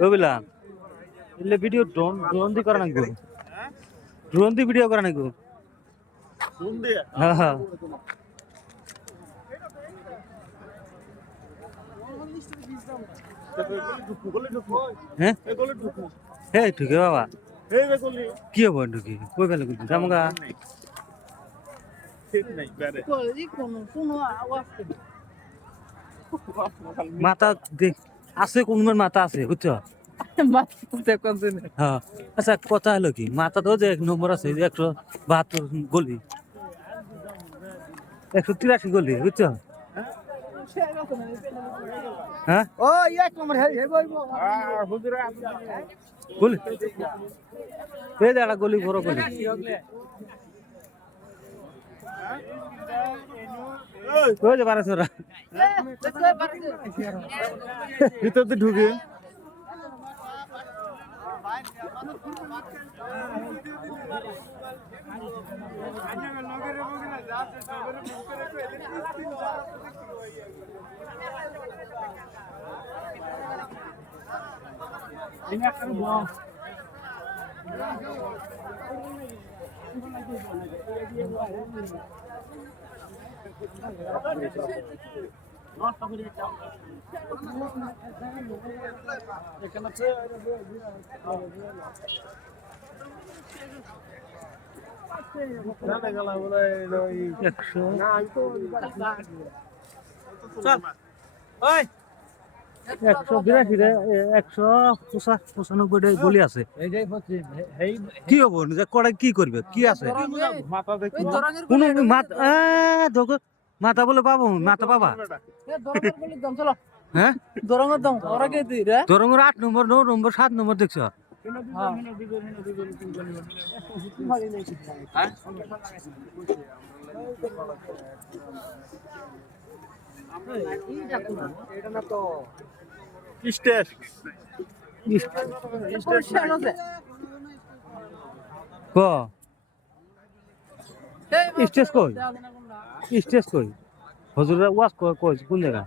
রবিলা ইলে video drone দি করা নাকি ড্রোন দি ভিডিও করা নাকি ড্রোন দিয়ে হ্যাঁ হ্যাঁ হ্যাঁ এই ঢুকে বাবা কি হবো ঢুকি কই গেল কিন্তু জামগা মাথা দেখ আছে কোনবার মাথা আছে বুঝছো হ্যাঁ আচ্ছা কথা হলো কি মাথা তো যে 1 নম্বর আছে 172 গলি 183 গলি বুঝছো হ্যাঁ ও এক নম্বর হে বলবো হুজুরা গলি এই দাঁড়া গলি বড় গলি ওই যে বারাসরা ভিতরে ঢুকে একশো 195 গলি আছে কি হবো কড়াই কি করবে কি আছে কোন মাথা বলে পাবো মাথা পাবা হ্যাঁ দরঙ্গের 8 নম্বর 9 নম্বর 7 নম্বর দেখছ স্টেজ ক স্টেজ কই স্টেজ কই হজুরের ওয়াজ কই কোন জায়গা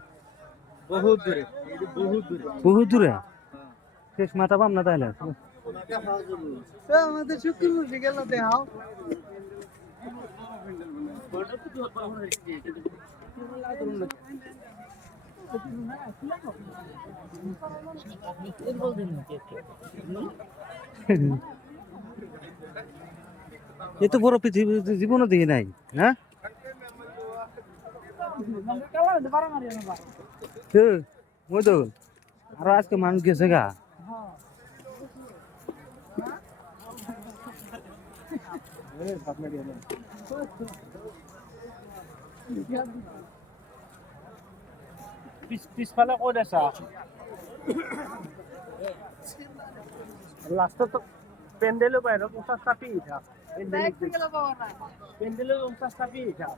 বহুত দূরে বহুত দূরে শেষ মাথা পাম না তাহলে আমাদের শুক্তি বসে গেল দেখাও এত বড় পৃথিবী জীবনও দেখি নাই হ্যাঁ ওই তো আরো আজকে মানুষ গেছে গা পিছফালে ক'ত আছা লাষ্টত পেণ্ডেলো পাই 50 চাপি উঠা পেণ্ডেলো 50 চাপি উঠা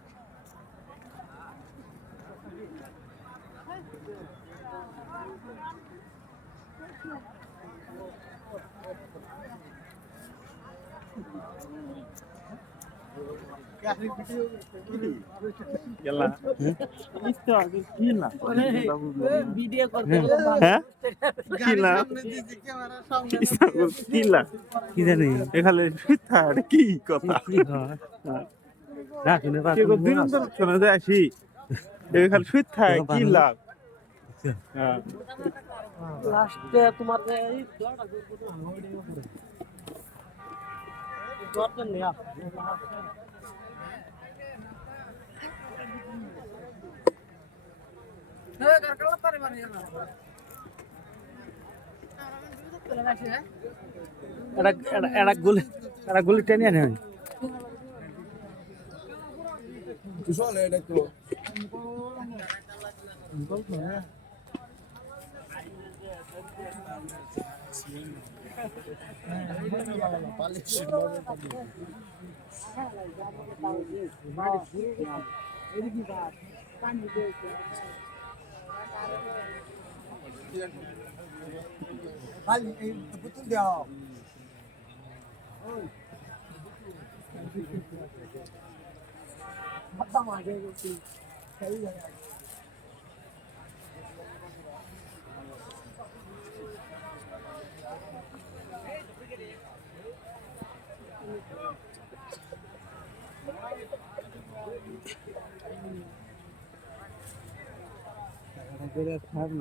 এখানে কি কথা শোনা যায় আসি এখানে সুইট থাকে কি লাভ লাস্টে তোমার একটা গুলি টেনে আনে খালি এই পুতুল দাও বাবা মাগে গেছি সেই জায়গায় করে খাবি